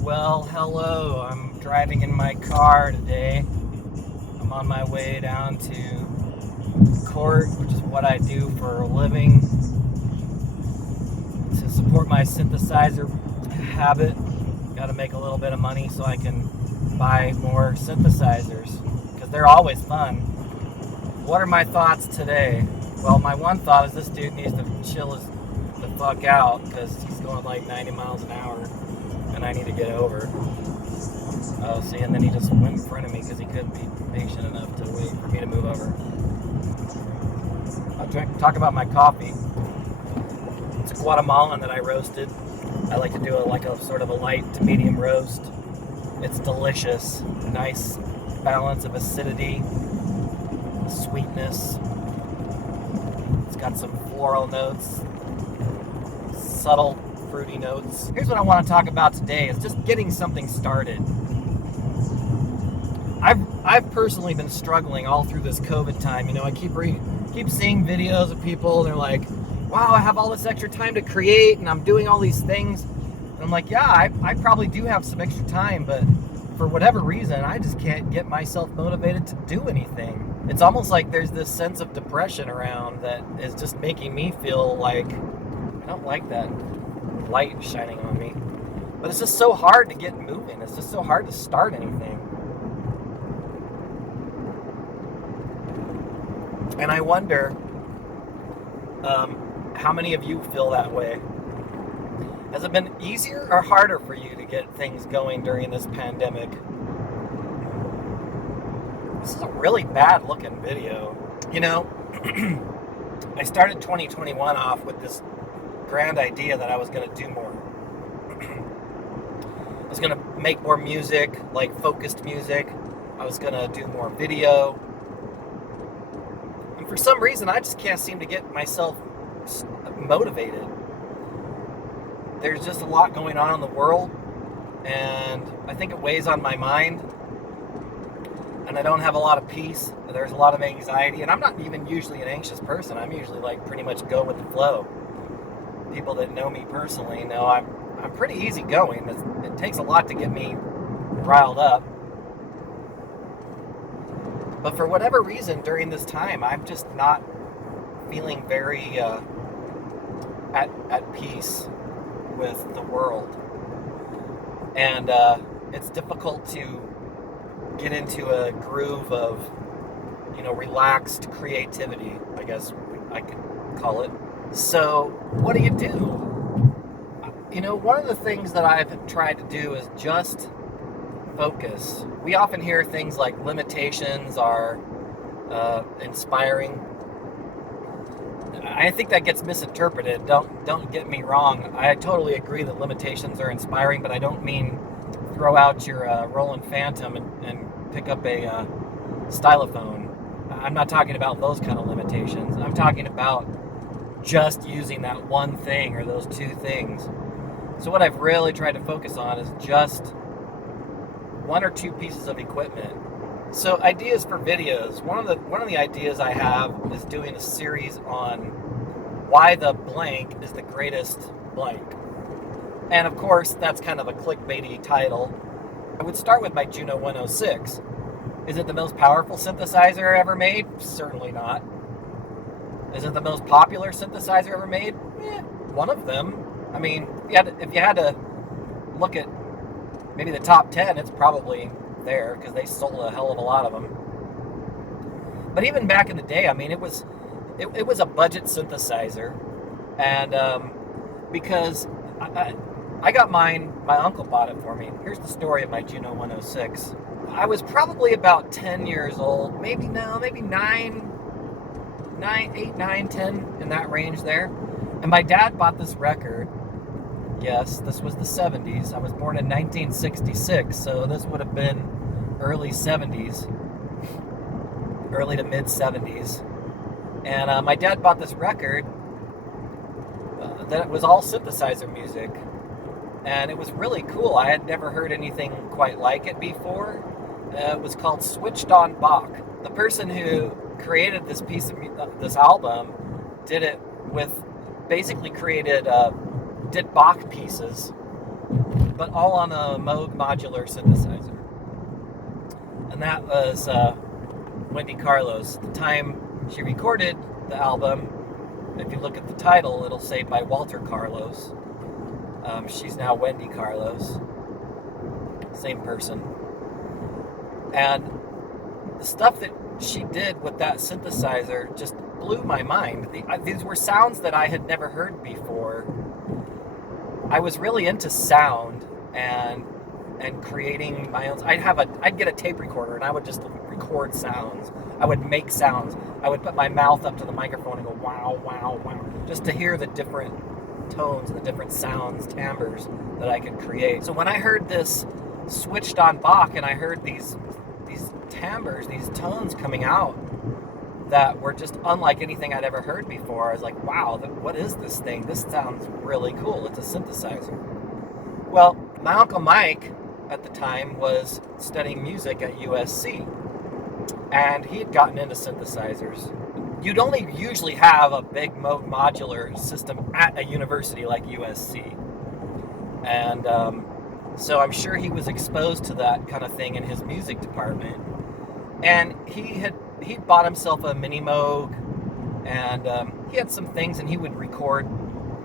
Well, hello. I'm driving in my car today. I'm on my way down to court, which is what I do for a living, to support my synthesizer habit. Got to make a little bit of money so I can buy more synthesizers because they're always fun. What are my thoughts today? Well, my one thought is this dude needs to chill the fuck out because he's going like 90 miles an hour and I need to get over. Oh, see, and then he just went in front of me because he couldn't be patient enough to wait for me to move over. I'll talk about my coffee. It's a Guatemalan that I roasted. I like to do a sort of a light to medium roast. It's delicious. Nice balance of acidity, sweetness. It's got some floral notes, subtle fruity notes. Here's what I want to talk about today is just getting something started. I've personally been struggling all through this COVID time. You know, I keep seeing videos of people. They're like, "Wow, I have all this extra time to create, and I'm doing all these things." And I'm like, "Yeah, I probably do have some extra time, but for whatever reason, I just can't get myself motivated to do anything." It's almost like there's this sense of depression around that is just making me feel like I don't like that light shining on me. But it's just so hard to get moving. It's just so hard to start anything. And I wonder how many of you feel that way. Has it been easier or harder for you to get things going during this pandemic? This is a really bad looking video. You know, I started 2021 off with this grand idea that I was going to do more. I was going to make more music, like focused music. I was going to do more video. And for some reason, I just can't seem to get myself motivated. There's just a lot going on in the world, and I think it weighs on my mind, and I don't have a lot of peace. There's a lot of anxiety, and I'm not even usually an anxious person. I'm usually like pretty much go with the flow. People that know me personally know I'm pretty easygoing. It takes a lot to get me riled up. But for whatever reason, during this time, I'm just not feeling very at peace with the world. And it's difficult to get into a groove of, relaxed creativity, I guess I could call it. So what do? One of the things that I've tried to do is just focus. We often hear things like limitations are inspiring. I think that gets misinterpreted. Don't get me wrong. I totally agree that limitations are inspiring, but I don't mean throw out your Roland Phantom and pick up a stylophone. I'm not talking about those kind of limitations. I'm talking about just using that one thing or those two things. So what I've really tried to focus on is just one or two pieces of equipment. So ideas for videos. One of the ideas I have is doing a series on why the blank is the greatest blank. And of course, that's kind of a clickbaity title. I would start with my Juno 106. Is it the most powerful synthesizer ever made? Certainly not. Is it the most popular synthesizer ever made? One of them. I mean, if you had to look at maybe the top 10, it's probably there because they sold a hell of a lot of them. But even back in the day, I mean, it was a budget synthesizer, and because I got mine, my uncle bought it for me. Here's the story of my Juno 106. I was probably about 10 years old, maybe 9, 8, 9, 10, in that range there. And my dad bought this record. Yes, this was the 70s. I was born in 1966, so this would have been early 70s, early to mid 70s. And my dad bought this record that was all synthesizer music. And it was really cool. I had never heard anything quite like it before. It was called Switched on Bach. The person who created this album did it with, basically did Bach pieces but all on a Moog modular synthesizer. And that was Wendy Carlos. The time she recorded the album, if you look at the title, it'll say by Walter Carlos. She's now Wendy Carlos. Same person. And the stuff that she did with that synthesizer just blew my mind. These were sounds that I had never heard before. I was really into sound and creating my own. I'd get a tape recorder and I would just record sounds. I would make sounds. I would put my mouth up to the microphone and go wow, wow, wow, just to hear the different tones and the different sounds, timbres that I could create. So when I heard this switched on Bach and I heard these timbres, these tones coming out that were just unlike anything I'd ever heard before, I was like, wow, what is this thing? This sounds really cool. It's a synthesizer. Well, my Uncle Mike at the time was studying music at USC, and he had gotten into synthesizers. You'd only usually have a big modular system at a university like USC. And so I'm sure he was exposed to that kind of thing in his music department. And he bought himself a mini Moog, and he had some things, and he would record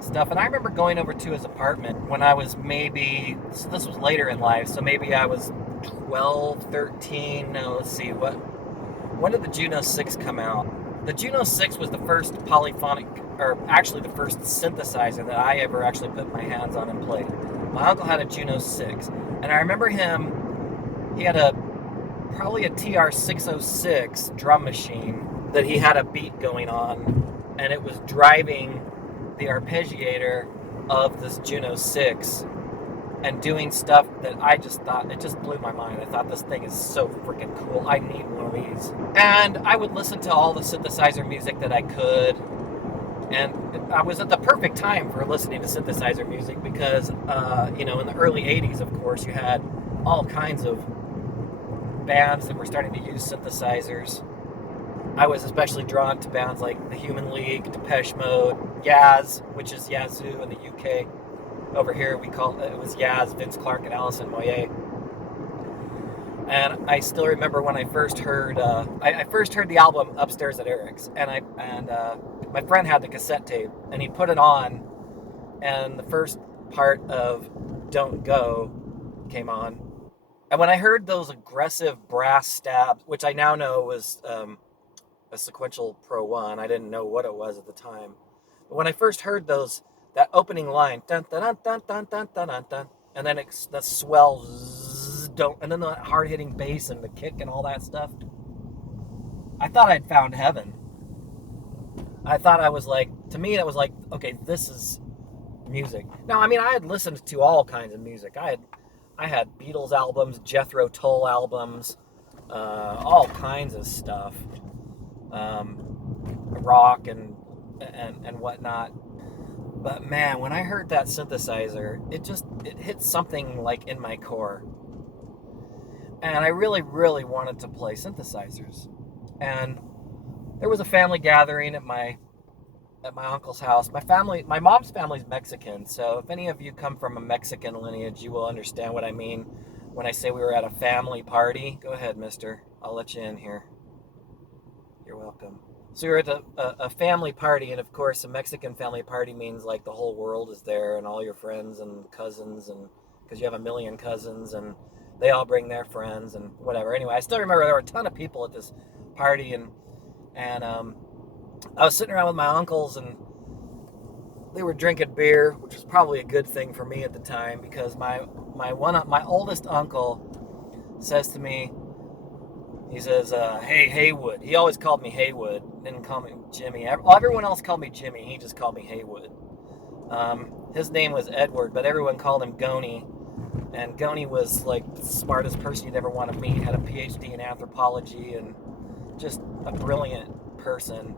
stuff. And I remember going over to his apartment when I was this was later in life, so maybe I was 12, 13, no, let's see, when did the Juno 6 come out? The Juno 6 was the first polyphonic, or actually the first synthesizer that I ever actually put my hands on and played. My uncle had a Juno 6, and I remember he had probably a TR-606 drum machine that he had a beat going on, and it was driving the arpeggiator of this Juno 6 and doing stuff that I just thought, it just blew my mind. I thought this thing is so freaking cool. I need one of these. And I would listen to all the synthesizer music that I could. And I was at the perfect time for listening to synthesizer music because, in the early 80s, of course, you had all kinds of bands that were starting to use synthesizers. I was especially drawn to bands like the Human League, Depeche Mode, Yaz, which is Yazoo in the UK. Over here, it was Yaz, Vince Clarke, and Alison Moyet. And I still remember when I first heard the album upstairs at Eric's, and my friend had the cassette tape, and he put it on, and the first part of "Don't Go" came on, and when I heard those aggressive brass stabs, which I now know was a sequential Pro 1, I didn't know what it was at the time, but when I first heard that opening line, dun dun dun dun dun dun dun dun, dun, and then the swell, and then the hard-hitting bass and the kick and all that stuff, I thought I'd found heaven. I thought to me, it was like, okay, this is music. Now, I mean, I had listened to all kinds of music. I had Beatles albums, Jethro Tull albums, all kinds of stuff, rock and whatnot. But man, when I heard that synthesizer, it hit something like in my core. And I really, really wanted to play synthesizers. And there was a family gathering at my uncle's house. My mom's family's Mexican, so if any of you come from a Mexican lineage, you will understand what I mean when I say we were at a family party. Go ahead, mister. I'll let you in here. You're welcome. So we were at a family party, and of course, a Mexican family party means like the whole world is there, and all your friends and cousins, and because you have a million cousins, and they all bring their friends and whatever. Anyway, I still remember there were a ton of people at this party, and I was sitting around with my uncles, and they were drinking beer, which was probably a good thing for me at the time, because my oldest uncle says to me, he says, "Hey, Haywood." He always called me Haywood, didn't call me Jimmy. Everyone else called me Jimmy. He just called me Haywood. His name was Edward, but everyone called him Goni. And Goni was like the smartest person you'd ever want to meet. Had a PhD in anthropology and just a brilliant person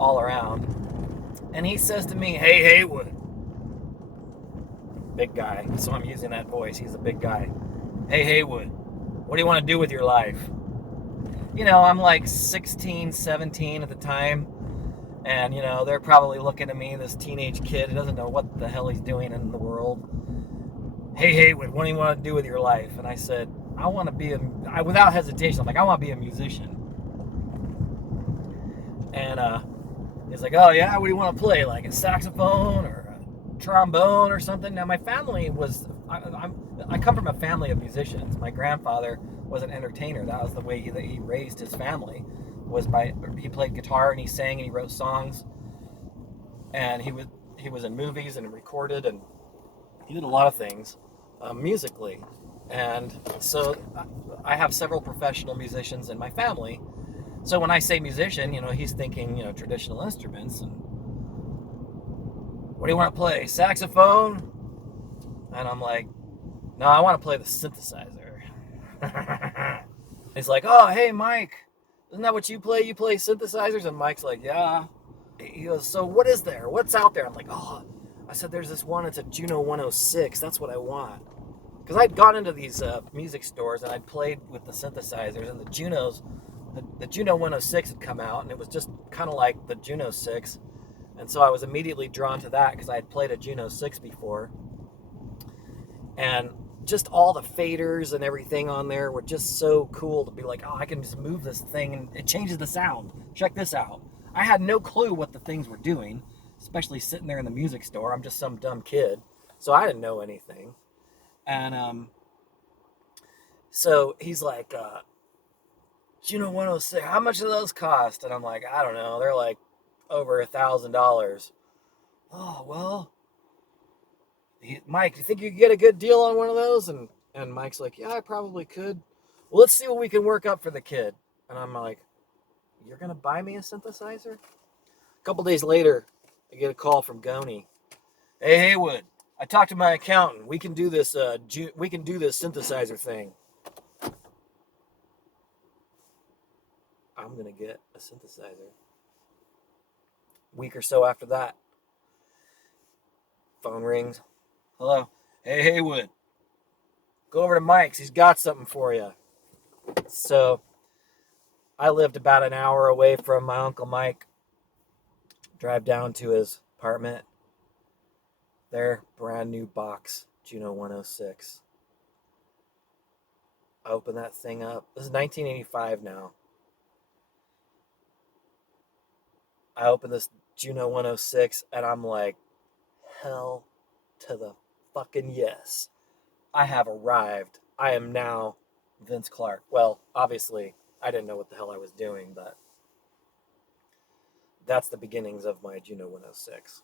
all around. And he says to me, "Hey, Haywood." Big guy, so I'm using that voice. He's a big guy. "Hey, Haywood, what do you want to do with your life?" I'm like 16, 17 at the time. And, they're probably looking at me, this teenage kid who doesn't know what the hell he's doing in the world. "Hey, Haywood, what do you want to do with your life?" And I said, "I want to be without hesitation, I'm like, I want to be a musician." And he's like, "Oh yeah, what do you want to play? Like a saxophone or a trombone or something?" Now my family was, I come from a family of musicians. My grandfather was an entertainer. That was the way he raised his family. He played guitar and he sang and he wrote songs, and he was in movies and recorded, and he did a lot of things musically. And so I have several professional musicians in my family. So when I say musician, he's thinking, traditional instruments. And what do you want to play? Saxophone? And I'm like, no, I want to play the synthesizer. He's like, oh, hey, Mike, isn't that what you play? You play synthesizers? And Mike's like, yeah. He goes, so what is there? What's out there? I'm like, oh, I said, there's this one. It's a Juno 106. That's what I want. Because I'd gone into these music stores and I'd played with the synthesizers, and the Juno 106 had come out, and it was just kind of like the Juno 6. And so I was immediately drawn to that because I had played a Juno 6 before. And just all the faders and everything on there were just so cool to be like, oh, I can just move this thing and it changes the sound. Check this out. I had no clue what the things were doing, especially sitting there in the music store. I'm just some dumb kid. So I didn't know anything. And so he's like, Juno 106, how much do those cost? And I'm like, I don't know. They're like over $1,000. Oh, well, Mike, do you think you could get a good deal on one of those? And Mike's like, yeah, I probably could. Well, let's see what we can work up for the kid. And I'm like, you're going to buy me a synthesizer? A couple days later, I get a call from Goni. Hey, Haywood, I talked to my accountant. We can do this. We can do this synthesizer thing. I'm going to get a synthesizer. A week or so after that, phone rings. Hello. Hey, Haywood, go over to Mike's. He's got something for you. So I lived about an hour away from my Uncle Mike. Drive down to his apartment. There, brand new box, Juno 106. I open that thing up. This is 1985 now. I open this Juno 106 and I'm like, hell to the fucking yes. I have arrived. I am now Vince Clarke. Well, obviously, I didn't know what the hell I was doing, but that's the beginnings of my Juno 106.